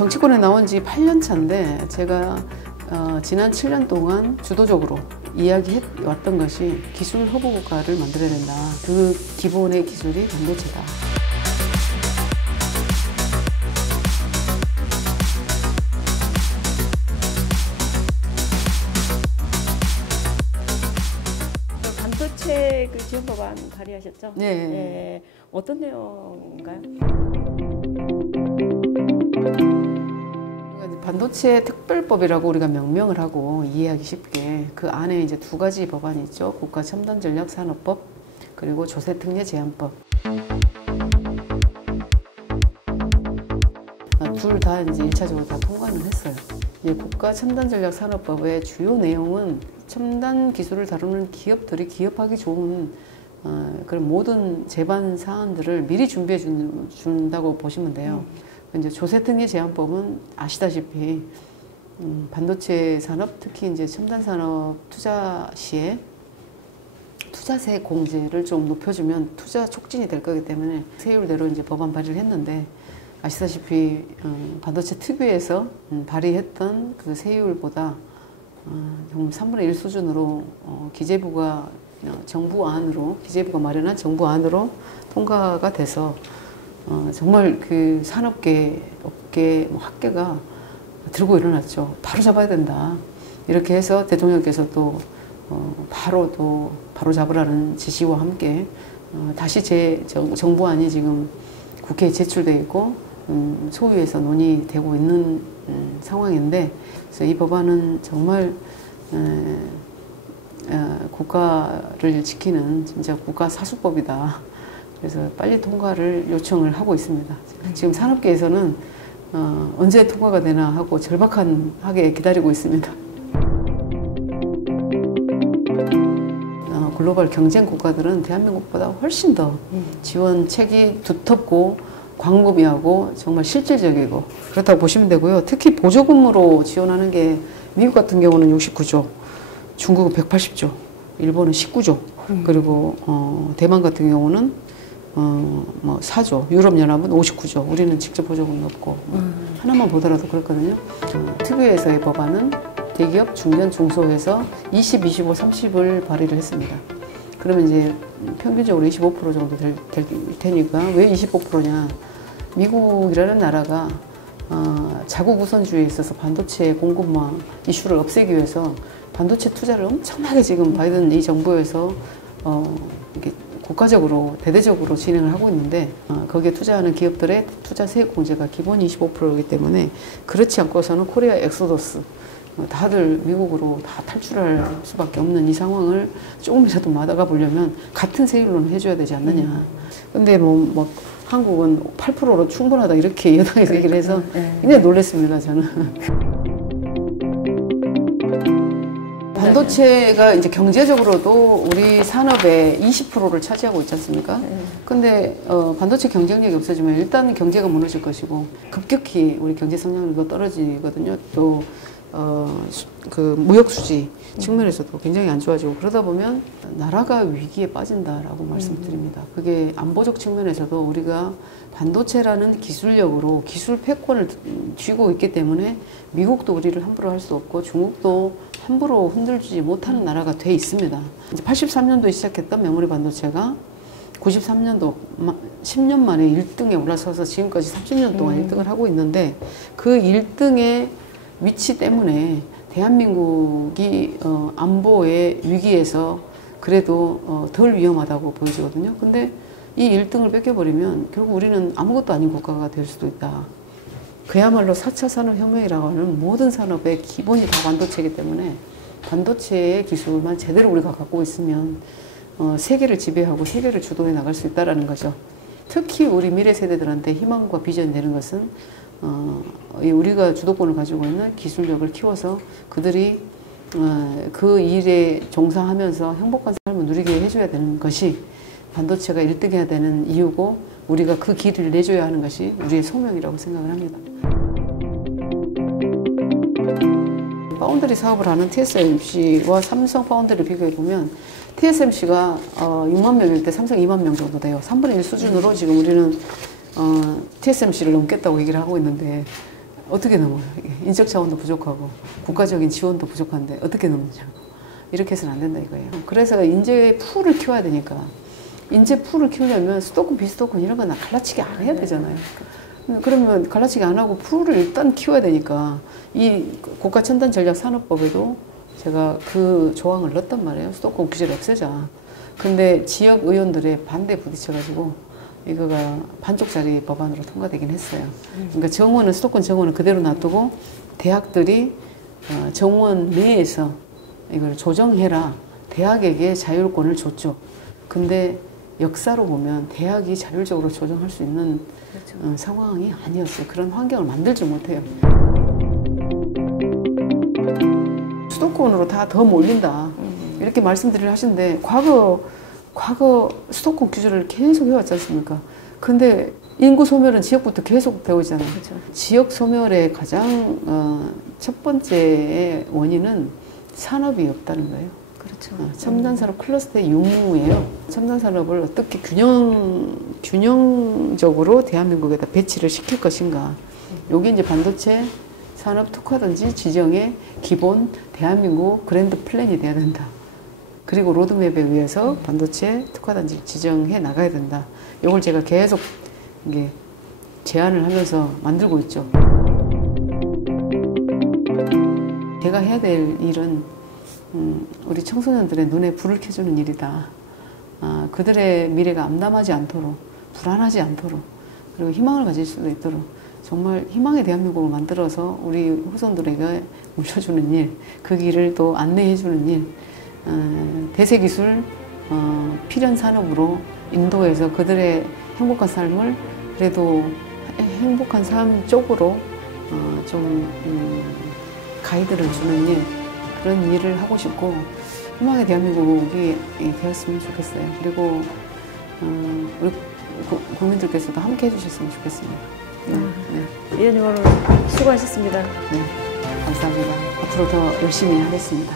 정치권에 나온 지 8년 차인데 제가 지난 7년 동안 주도적으로 이야기해왔던 것이 기술 허브 국가를 만들어야 된다. 그 기본의 기술이 반도체다. 반도체 그 지원 법안 발의하셨죠? 네. 네. 어떤 내용인가요? 반도체 특별법이라고 우리가 명명을 하고 이해하기 쉽게 그 안에 이제 두 가지 법안이 있죠. 국가첨단전략산업법 그리고 조세특례 제한법. 둘 다 이제 1차적으로 다 통과는 했어요. 이 국가첨단전략산업법의 주요 내용은 첨단 기술을 다루는 기업들이 기업하기 좋은 그런 모든 제반 사안들을 미리 준비해 준다고 보시면 돼요. 이제 조세특례 제한법은 아시다시피 반도체 산업, 특히 이제 첨단 산업 투자 시에 투자세 공제를 좀 높여주면 투자 촉진이 될 거기 때문에 세율대로 이제 법안 발의를 했는데 아시다시피 반도체 특유에서 발의했던 그 세율보다 좀 3분의 1 수준으로 기재부가 기재부가 마련한 정부안으로 통과가 돼서 정말 그 산업계, 업계, 학계가 들고 일어났죠. 바로 잡아야 된다. 이렇게 해서 대통령께서 또 바로 잡으라는 지시와 함께 다시 정부안이 지금 국회에 제출되어 있고 소위에서 논의되고 있는 상황인데, 그래서 이 법안은 정말 국가를 지키는 진짜 국가사수법이다. 그래서 빨리 통과를 요청을 하고 있습니다. 지금 산업계에서는 언제 통과가 되나 하고 절박하게 기다리고 있습니다. 글로벌 경쟁 국가들은 대한민국보다 훨씬 더 지원책이 두텁고 광범위하고 정말 실질적이고 그렇다고 보시면 되고요. 특히 보조금으로 지원하는 게 미국 같은 경우는 69조, 중국은 180조, 일본은 19조, 그리고 대만 같은 경우는 4조, 유럽연합은 59조, 우리는 직접 보조금이 없고 하나만 보더라도 그렇거든요. 특유에서의 법안은 대기업, 중견, 중소에서 20, 25, 30을 발의를 했습니다. 그러면 이제 평균적으로 25% 정도 될 테니까 왜 25%냐? 미국이라는 나라가 자국 우선주의에 있어서 반도체 공급망 이슈를 없애기 위해서 반도체 투자를 엄청나게 지금 바이든 이 정부에서 이렇게 국가적으로 대대적으로 진행을 하고 있는데 거기에 투자하는 기업들의 투자 세액 공제가 기본 25%이기 때문에 그렇지 않고서는 코리아 엑소더스 다들 미국으로 다 탈출할 수밖에 없는 이 상황을 조금이라도 막아가 보려면 같은 세율로는 해줘야 되지 않느냐. 근데 뭐 한국은 8%로 충분하다 이렇게 여당에서 얘기를 해서 굉장히 놀랐습니다, 저는. 반도체가 이제 경제적으로도 우리 산업의 20%를 차지하고 있지 않습니까? 근데 반도체 경쟁력이 없어지면 일단 경제가 무너질 것이고 급격히 우리 경제 성장률도 떨어지거든요. 또 그 무역 수지 측면에서도 굉장히 안 좋아지고 그러다 보면 나라가 위기에 빠진다라고 말씀드립니다. 그게 안보적 측면에서도 우리가 반도체라는 기술력으로 기술 패권을 쥐고 있기 때문에 미국도 우리를 함부로 할 수 없고 중국도 함부로 흔들지 못하는 나라가 돼 있습니다. 이제 83년도에 시작했던 메모리 반도체가 93년도 10년 만에 1등에 올라서서 지금까지 30년 동안 1등을 하고 있는데 그 1등의 위치 때문에 대한민국이 안보의 위기에서 그래도 덜 위험하다고 보여지거든요. 근데 이 1등을 뺏겨버리면 결국 우리는 아무것도 아닌 국가가 될 수도 있다. 그야말로 4차 산업혁명이라고 하는 모든 산업의 기본이 다 반도체이기 때문에 반도체의 기술만 제대로 우리가 갖고 있으면 세계를 지배하고 세계를 주도해 나갈 수 있다는 거죠. 특히 우리 미래 세대들한테 희망과 비전이 되는 것은 우리가 주도권을 가지고 있는 기술력을 키워서 그들이 그 일에 종사하면서 행복한 삶을 누리게 해줘야 되는 것이 반도체가 1등해야 되는 이유고 우리가 그 길을 내줘야 하는 것이 우리의 소명이라고 생각을 합니다. 파운드리 사업을 하는 TSMC와 삼성 파운드리를 비교해보면 TSMC가 6만 명일 때 삼성 2만 명 정도 돼요. 3분의 1 수준으로 지금 우리는 TSMC를 넘겠다고 얘기를 하고 있는데 어떻게 넘어요? 이게 인적 자원도 부족하고 국가적인 지원도 부족한데 어떻게 넘느냐고. 이렇게 해서는 안 된다 이거예요. 그래서 인재 풀을 키워야 되니까 인재 풀을 키우려면 수도권, 비수도권 이런 건 갈라치기 안 해야 되잖아요. 그러면 갈라치기 안 하고 풀을 일단 키워야 되니까 이 국가첨단전략산업법에도 제가 그 조항을 넣었단 말이에요. 수도권 규제를 없애자. 근데 지역 의원들의 반대에 부딪혀가지고 이거가 반쪽짜리 법안으로 통과되긴 했어요. 그러니까 정원은 수도권 정원은 그대로 놔두고 대학들이 정원 내에서 이걸 조정해라. 대학에게 자율권을 줬죠. 근데 역사로 보면 대학이 자율적으로 조정할 수 있는 그렇죠. 상황이 아니었어요. 그런 환경을 만들지 못해요. 수도권으로 다 더 몰린다. 이렇게 말씀드리려 하시는데 과거 수도권 규제를 계속 해왔지 않습니까? 근데 인구 소멸은 지역부터 계속 되어오잖아요. 그렇죠. 지역 소멸의 가장 첫 번째 원인은 산업이 없다는 거예요. 그렇죠. 첨단산업 클러스터의 유무예요. 첨단산업을 어떻게 균형적으로 대한민국에다 배치를 시킬 것인가. 요게 이제 반도체 산업 특화단지 지정의 기본 대한민국 그랜드 플랜이 돼야 된다. 그리고 로드맵에 의해서 반도체 특화단지 지정해 나가야 된다. 요걸 제가 계속 이게 제안을 하면서 만들고 있죠. 제가 해야 될 일은 우리 청소년들의 눈에 불을 켜주는 일이다. 그들의 미래가 암담하지 않도록, 불안하지 않도록, 그리고 희망을 가질 수도 있도록 정말 희망의 대한민국을 만들어서 우리 후손들에게 물려주는 일, 그 길을 또 안내해주는 일, 대세기술 필연 산업으로 인도해서 그들의 행복한 삶을 그래도 행복한 삶 쪽으로 좀 가이드를 주는 일, 그런 일을 하고 싶고 희망의 대한민국이 되었으면 좋겠어요. 그리고 우리 국민들께서도 함께 해주셨으면 좋겠습니다. 네. 위원님 오늘 수고하셨습니다. 네, 감사합니다. 앞으로 더 열심히 하겠습니다.